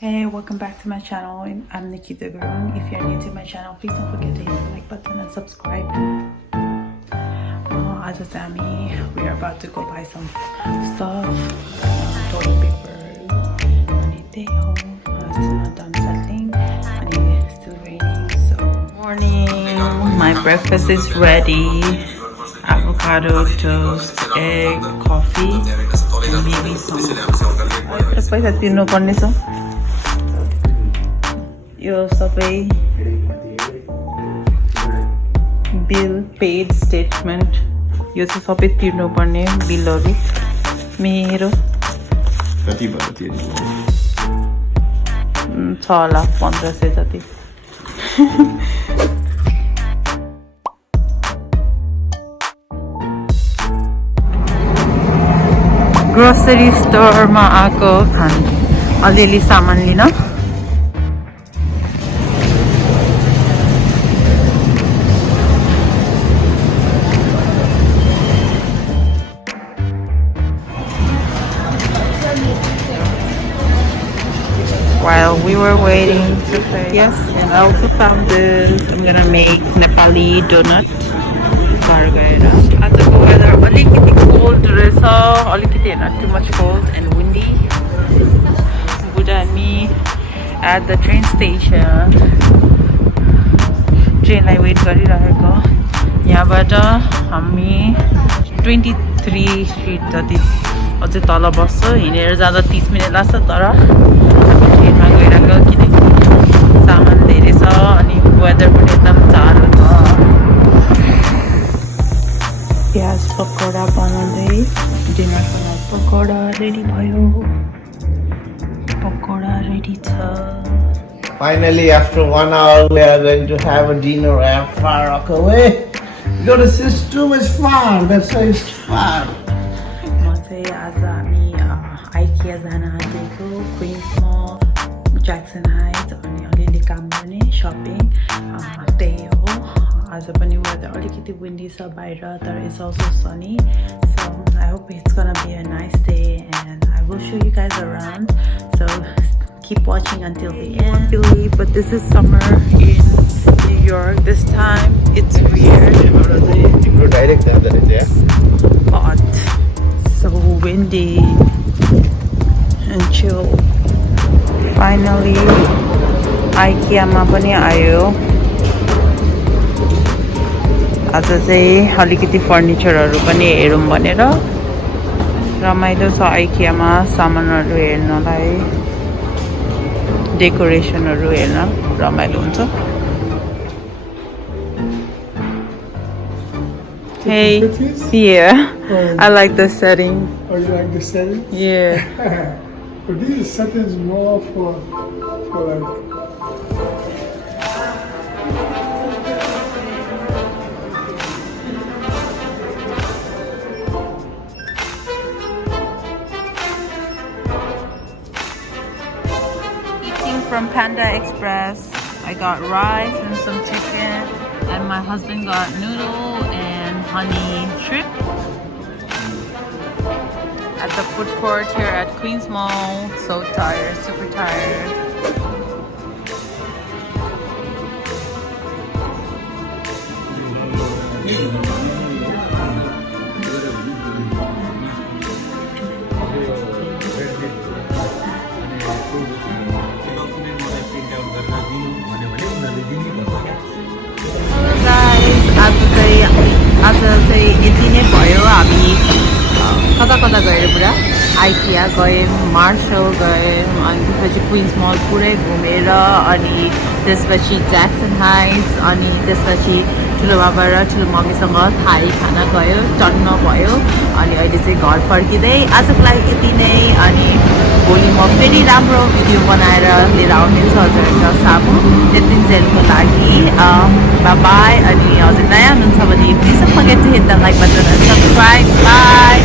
Hey, welcome back to my channel. I'm Nikki the Girl. If you're new to my channel, please don't forget to hit the like button and subscribe. As a Sammy, we are about to go buy some stuff, toilet paper, and a day home. Still not done settling, and it's still raining. So, morning. My breakfast is ready. Avocado toast, egg, coffee, and maybe some. यो सबै bill paid statement यो चाहिँ सबै तिर्नुपर्ने बिलहरू मेरो कति भयो तिर्नु 6,15,000 जति ग्रोसरी स्टोरमा आएको अलिअलि सामान लिन while we were waiting to pay. Yes, and I also found this. I'm gonna make Nepali donut. As the weather alikiti cold रहेछ अलिकति not too much cold and windy. Buddha and me at the train station. Train लाई wait गरिरहेको यहाँबाट हामी 23 street जति अझै तल बस्छ हिँडेर जाँदा 30 मिनेट लाग्छ तर ट्रेनमा गइरहेको किनकि सामान धेरै छ अनि वेदर पनि एकदम जाडो छ प्याज पकौडा बनाउँदै डिनरको लागि पकौडा रेडी भयो पकौडा रेडी छ Finally, after 1 hour, we are going to have a dinner far away. Because this is too much far. That's why it's far. आज हामी Ikea जान आँटेको क्वीन्स मल Jackson Heights अनि अलिअलि काम गर्ने सपिङ त्यही हो आज पनि वेदर अलिकति विन्डी छ बाहिर तर it's also sunny so I hope it's gonna be a nice day and I will show you guys around so keep watching until the end. I won't believe, but this is summer in New York. This time it's weird. Hot, so windy and chill. Finally, Ikea मा पनि आयो. आज चाहिँ अलिकति फर्निचरहरू पनि हेरौँ भनेर रमाइलो छ Ikea मा सामानहरू हेर्नलाई डेकोरेसनहरू हेर्न रमाइलो हुन्छ Hey, yeah, I like the setting. Oh, you like the setting? Yeah. But these settings more for like. Eating from Panda Express. I got rice and some chicken, and my husband got noodle and honey shrimp. At the food court here at Queens Mall. So tired, super tired. आज चाहिँ यति नै भयो हामी कता कता गएर पुरा Ikea गयौँ मार्शल गयौँ अनि त्यसपछि क्वीन्स मल पुरै घुमेर अनि त्यसपछि ज्याक्सन हाइट्स अनि त्यसपछि ठुलो बाबा र ठुलो मम्मीसँग थाई खान गयो टन्न भयो अनि अहिले चाहिँ घर फर्किँदै आजको लागि यति नै अनि भोलि म फेरि राम्रो भिडियो बनाएर लिएर आउनेछु हजुरहरूको सामु त्यतिन्जेलको लागि बाई अनि हजुर नयाँ हुनुहुन्छ भने please don't forget to hit the like button and subscribe by